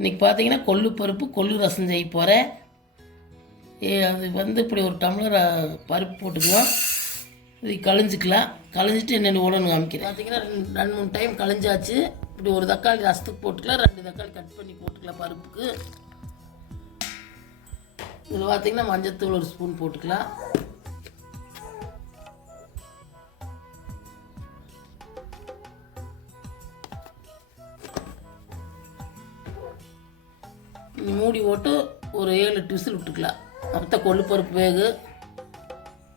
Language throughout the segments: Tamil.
இன்றைக்கி பார்த்தீங்கன்னா கொள்ளு பருப்பு கொள்ளு ரசம் செய்ய போகிறேன். அது இப்படி ஒரு டம்ளர் பருப்பு போட்டுக்கலாம். இது கழிஞ்சிக்கலாம். கழிஞ்சிட்டு என்னென்ன ஓடணும் காமிக்கிறேன். பார்த்தீங்கன்னா 2-3 டைம் கழிஞ்சாச்சு. இப்படி ஒரு தக்காளி ரசத்துக்கு போட்டுக்கலாம், 2 தக்காளி கட் பண்ணி போட்டுக்கலாம் பருப்புக்கு. இதில் பார்த்தீங்கன்னா மஞ்சத்தூள் 1 ஸ்பூன் போட்டுக்கலாம். மூடி போட்டு ஒரு 7-8 விசில் விட்டுக்கலாம். மொத்த கொள்ளு பருப்பு வேகு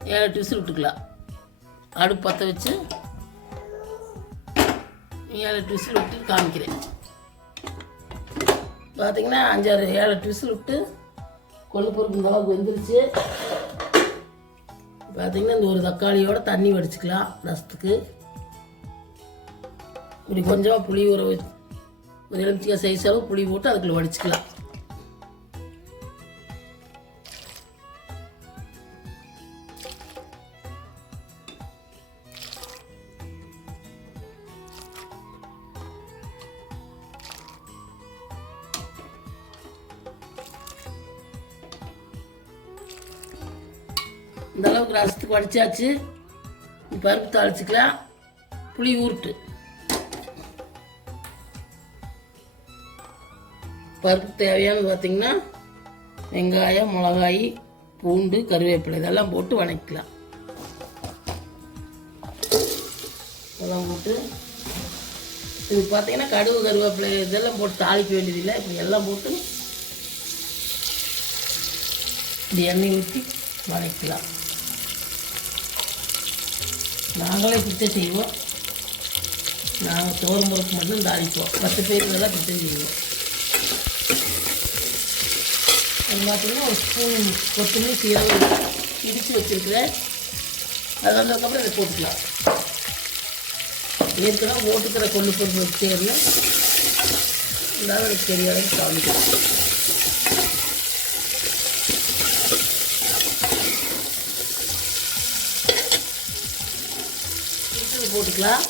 7-8 விசில் விட்டுக்கலாம். அடுப்பு பற்ற வச்சு 7-8 விசில் விட்டு காமிக்கிறேன். பார்த்தீங்கன்னா 7-8 விசில் விட்டு கொள்ளு பருப்பு இந்த அளவுக்கு வெந்துருச்சு. பார்த்தீங்கன்னா இந்த ஒரு தக்காளியோட தண்ணி வடிச்சுக்கலாம் ரசத்துக்கு. இப்படி கொஞ்சமாக புளி ஊற வச்சு ஒரு எலுமிச்சக்காய் சைஸ் அளவு புளி போட்டு அதுக்குள்ளே வடிச்சுக்கலாம். இந்த அளவுக்கு ரசத்துக்கு வடிச்சாச்சு. பருப்பு தாளிச்சுக்கலாம். புளி ஊருட்டு பருப்பு தேவையானது பார்த்திங்கன்னா வெங்காயம், மிளகாய், பூண்டு, கருவேப்பிலை இதெல்லாம் போட்டு வதக்கிக்கலாம். இதெல்லாம் போட்டு இது பார்த்திங்கன்னா கடுகு, கருவேப்பிலை இதெல்லாம் போட்டு தாளிக்க வேண்டியதில்லை. இப்படி எல்லாம் போட்டு இப்படி எண்ணெய் ஊற்றி வதக்கலாம். நாங்களே பிச்சை செய்வோம். நாங்கள் தோரம் பருப்பு மட்டும் தாளிப்போம். 10 பேருக்கு நல்லா பிச்சை செய்வோம். அது பார்த்தீங்கன்னா 1 ஸ்பூன் கொத்தமல்லி, சீரகம் இடித்து வச்சுருக்கிறேன். அது வந்ததுக்கப்புறம் இதை போட்டுக்கலாம். ஏற்கனவே போட்டுக்கிற கொள்ளு பருப்பு வச்சேரில் இருந்தாலும் எனக்கு தெரியாத காமிக்கலாம். போட்டுக்கலாம்.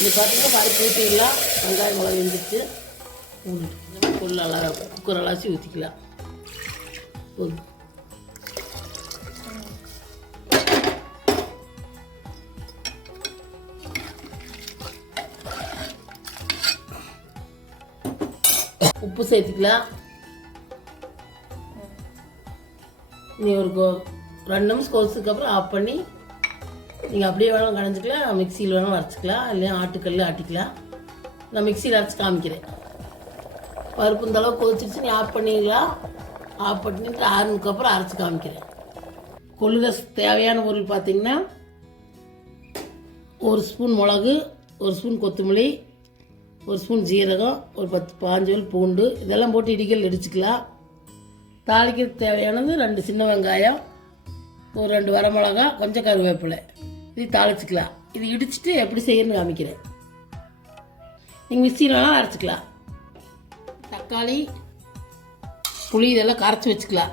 இது பார்த்தீங்கன்னா பருப்பு ஊற்றிடலாம். வெங்காயம், மிளகாய் வெந்துட்டு பொருள் குக்கர் அலாசி ஊற்றிக்கலாம். உப்பு சேர்த்துக்கலாம். நீ ஒரு 2 நிமிஷம் கொதிச்சதுக்கப்புறம் ஆஃப் பண்ணி நீங்கள் அப்படியே வேணாலும் கடைஞ்சிக்கலாம், மிக்சியில் வேணாலும் அரைச்சிக்கலாம், இல்லையா ஆட்டுக்கல்ல ஆட்டிக்கலாம். நான் மிக்சியில் அரைச்சி காமிக்கிறேன். பருப்பு இந்த அளவுக்கு கொதிச்சிருச்சு, நீ ஆஃப் பண்ணிக்கலாம். ஆஃப் பண்ணிட்டு ஆறுனதுக்கப்புறம் அரைச்சி காமிக்கிறேன். கொள்ளு ரசத்துக்கு தேவையான பொருள் பார்த்திங்கன்னா 1 ஸ்பூன் மிளகு, 1 ஸ்பூன் கொத்தமல்லி, 1 ஸ்பூன் ஜீரகம், ஒரு 10-15 பூண்டு இதெல்லாம் போட்டு இடிக்கல் இடிச்சுக்கலாம். தாளிக்கிறதுக்கு தேவையானது 2 சின்ன வெங்காயம், ஒரு 2 வரமிளகா, கொஞ்சம் கருவேப்பிலை இது தாளிச்சிக்கலாம். இது இடிச்சிட்டு எப்படி செய்யணும்னு காமிக்கிறேன். நீங்கள் மிக்சியில் வேணாலும் அரைச்சிக்கலாம். தக்காளி, புளி இதெல்லாம் கரைச்சி வச்சுக்கலாம்.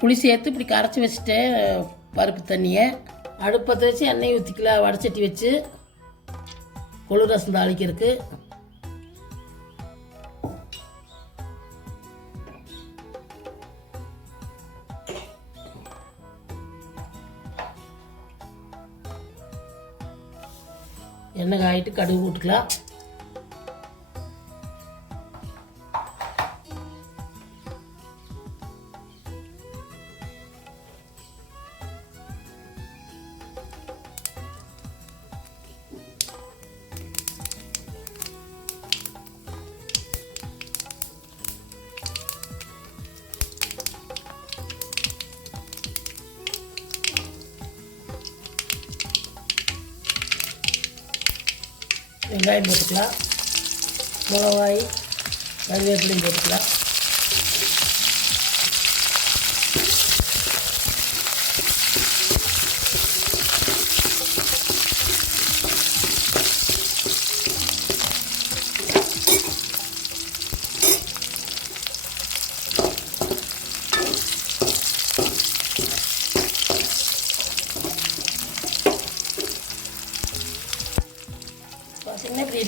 புளி சேர்த்து இப்படி கரைச்சி வச்சுட்டு பருப்பு தண்ணியை அடுப்பத்தை வச்சு எண்ணெய் ஊற்றிக்கலாம். வடச்சட்டி வச்சு கொள்ளு ரசம் தாளிக்கிறதுக்கு. எண்ணெய் காயிட்டு கடுகு போட்டுக்கலாம். வெங்காயம் போட்டுக்கலாம், மிளகாய், கருவேப்பிலையும் போட்டுக்கலாம்.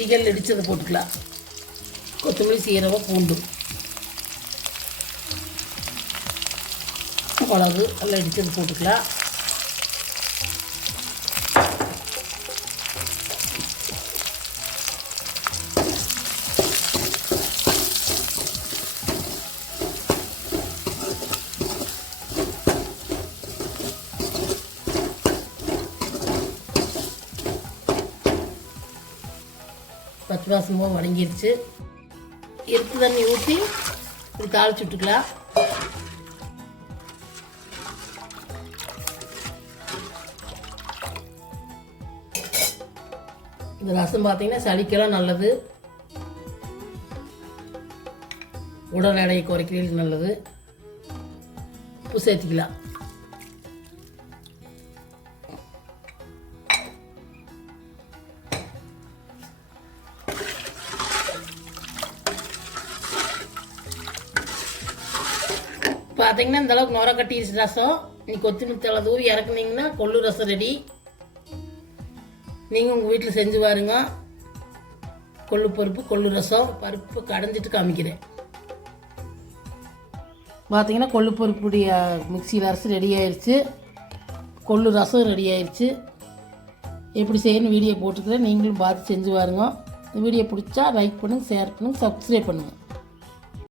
இடிகள் இடித்ததை போட்டுக்கலாம். கொத்தமல்லி, சீரகம், பூண்டு, மிளகு எல்லாம் இடித்தது போட்டுக்கலாம். பச்சை வாசமாக வதங்கிருச்சு. எருப்பு தண்ணி ஊற்றி இது தாளிச்சு விட்டுக்கலாம். இந்த ரசம் பார்த்தீங்கன்னா சளிக்கெல்லாம் நல்லது, உடல் எடையை குறைக்கிறதுக்கு நல்லது. உப்பு சேர்த்துக்கலாம். பார்த்தீங்கன்னா இந்த அளவுக்கு நுர கட்டிடுச்சு ரசம். நீ கொத்தமல்லி தழை தூவி இறக்குனீங்கன்னா கொள்ளு ரசம் ரெடி. நீங்கள் உங்கள் வீட்டில் செஞ்சு பாருங்க. கொள்ளு பருப்பு, கொள்ளு ரசம். பருப்பு கடைஞ்சிட்டு காமிக்கிறேன். பார்த்தீங்கன்னா கொள்ளு பருப்புடைய மிக்சியில் அரைச்சி ரெடி ஆயிடுச்சு. கொள்ளு ரசம் ரெடி ஆயிடுச்சு. எப்படி செய்யணும்னு வீடியோ போட்டுக்கிறேன், நீங்களும் பார்த்து செஞ்சு பாருங்க. இந்த வீடியோ பிடிச்சா லைக் பண்ணுங்கள், ஷேர் பண்ணுங்கள், சப்ஸ்கிரைப் பண்ணுங்கள்.